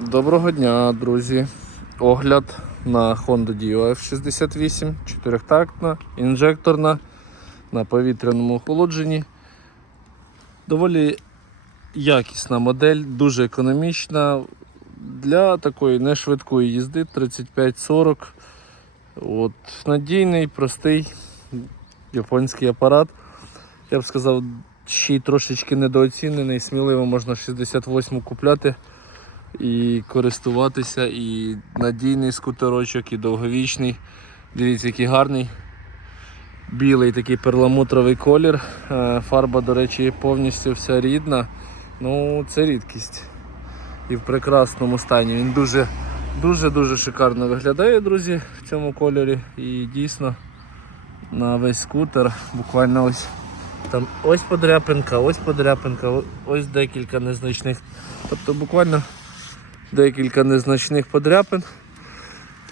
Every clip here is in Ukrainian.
Доброго дня, друзі. Огляд на Honda Dio F68, чотирьохтактна, інжекторна на повітряному охолодженні. Доволі якісна модель, дуже економічна. Для такої нешвидкої їзди 35-40. От, надійний, простий японський апарат. Я б сказав, ще й трошечки недооцінений. Сміливо можна 68 купляти і користуватися, і надійний скутерочок, і довговічний. Дивіться, який гарний. Білий такий перламутровий колір. Е, Фарба, до речі, повністю вся рідна. Ну, це рідкість. І в прекрасному стані. Він дуже дуже дуже шикарно виглядає, друзі, в цьому кольорі. І дійсно на весь скутер буквально ось там ось подряпинка, ось подряпинка, ось декілька незначних. Тобто буквально декілька незначних подряпин.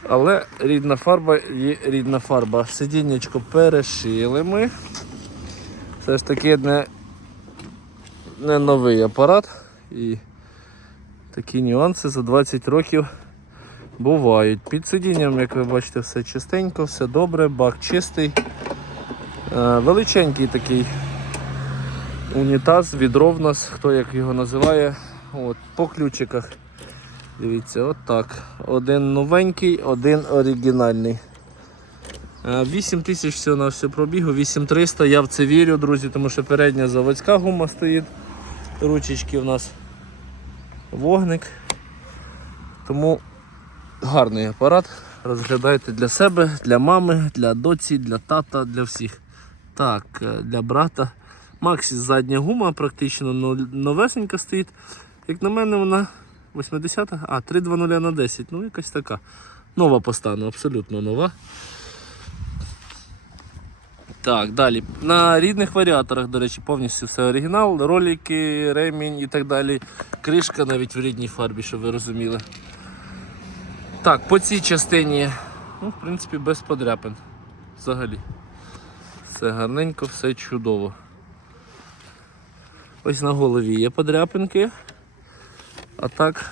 Але рідна фарба є рідна фарба. Сидіннячко перешили ми. Все ж таки не, не новий апарат. І такі нюанси за 20 років бувають. Під сидінням, як ви бачите, все чистенько, все добре, бак чистий. Е, Величенький такий унітаз, відро в нас, хто як його називає. От, по ключиках. Дивіться, от так. Один новенький, один оригінальний. Е, 8 тисяч всього на все пробігу, 8300. Я в це вірю, друзі, тому що передня заводська гума стоїть. Ручечки в нас вогник. Тому гарний апарат. Розглядайте для себе, для мами, для доці, для тата, для всіх. Так, е, для брата. Максі задня гума практично новесенька стоїть. Як на мене, вона 80-та, а 320 на 10. Ну, якась така. Нова по стану, абсолютно нова. Так, далі. На рідних варіаторах, до речі, повністю все оригінал, ролики, ремінь і так далі. Кришка навіть в рідній фарбі, щоб ви розуміли. Так, по цій частині, ну, в принципі, без подряпин. Взагалі. Все гарненько, все чудово. Ось на голові є подряпинки. А так,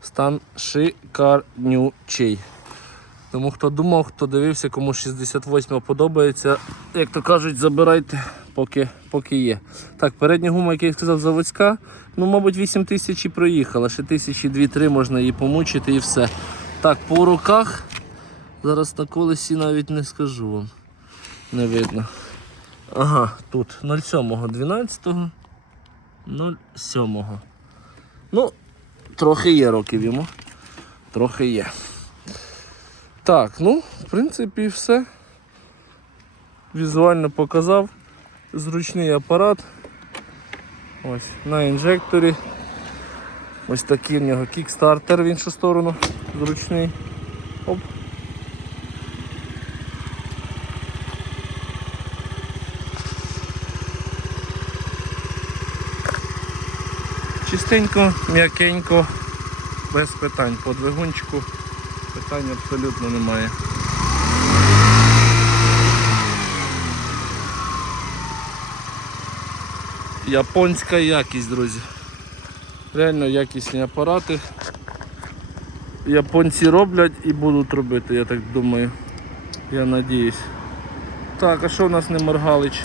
стан шикарнючий. Тому хто думав, хто дивився, кому 68 подобається, як то кажуть, забирайте, поки, поки є. Так, передня гума, як я сказав, заводська. Ну, мабуть, 8 тисяч і проїхала. Ще тисячі 2-3 можна її помучити і все. Так, по руках. Зараз на колесі навіть не скажу вам. Не видно. Ага, тут 07.12. 07. Ну, трохи є років йому. Трохи є. Так, ну, в принципі, все. Візуально показав. Зручний апарат. Ось на інжекторі. Ось такий в нього кікстартер в іншу сторону. Зручний. Оп. Чистенько, м'якенько, без питань. По двигунчику питань абсолютно немає. Японська якість, друзі. Реально якісні апарати. Японці роблять і будуть робити, я так думаю. Я надіюсь. Так, а що в нас не моргалич?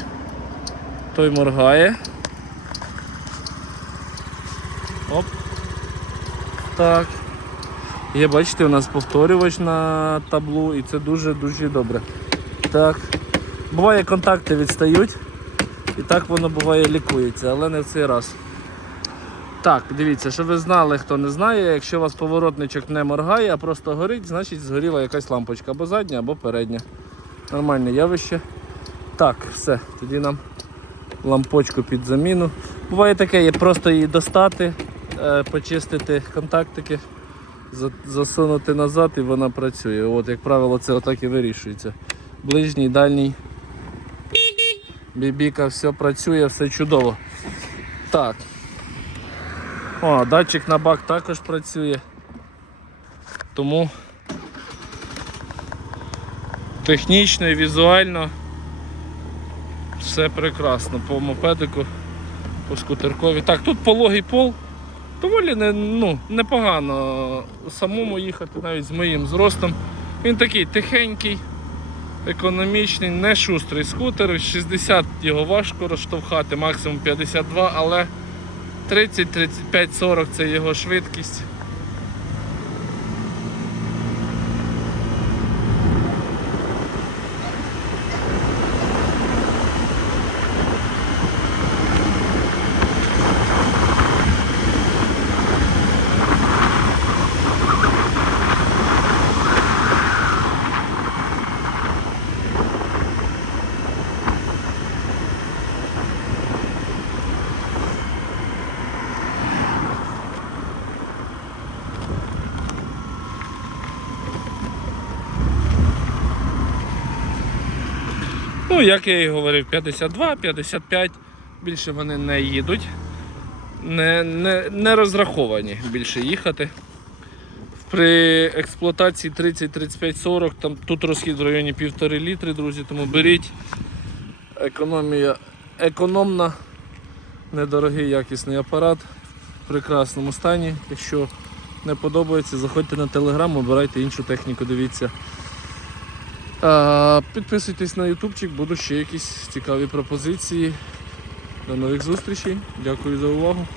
Той моргає. Так. Є, бачите, у нас повторювач на таблу і це дуже-дуже добре. Так. Буває контакти відстають. І так воно буває лікується, але не в цей раз. Так, дивіться, щоб ви знали, хто не знає, якщо у вас поворотничок не моргає, а просто горить, значить згоріла якась лампочка або задня, або передня. Нормальне явище. Так, все, тоді нам лампочку під заміну. Буває таке, є просто її достати, почистити контактики, засунути назад і вона працює. От, як правило, це отак і вирішується. Ближній, дальній. Бібіка, все працює, все чудово. Так. О, датчик на бак також працює. Тому технічно і візуально все прекрасно по мопедику, по скутеркові. Так, тут пологий пол, Доволі не, ну, непогано самому їхати навіть з моїм зростом. Він такий тихенький, економічний, не шустрий скутер. 60 його важко розштовхати, максимум 52, але 30, 35, 40 це його швидкість. Ну, як я і говорив, 52, 55, більше вони не їдуть. Не, не, не розраховані більше їхати. При експлуатації 30, 35, 40, там, тут розхід в районі 1,5 літри, друзі, тому беріть. Економія економна, недорогий якісний апарат в прекрасному стані. Якщо не подобається, заходьте на телеграм, обирайте іншу техніку, дивіться. Підписуйтесь на ютубчик, будуть ще якісь цікаві пропозиції. До нових зустрічей. Дякую за увагу.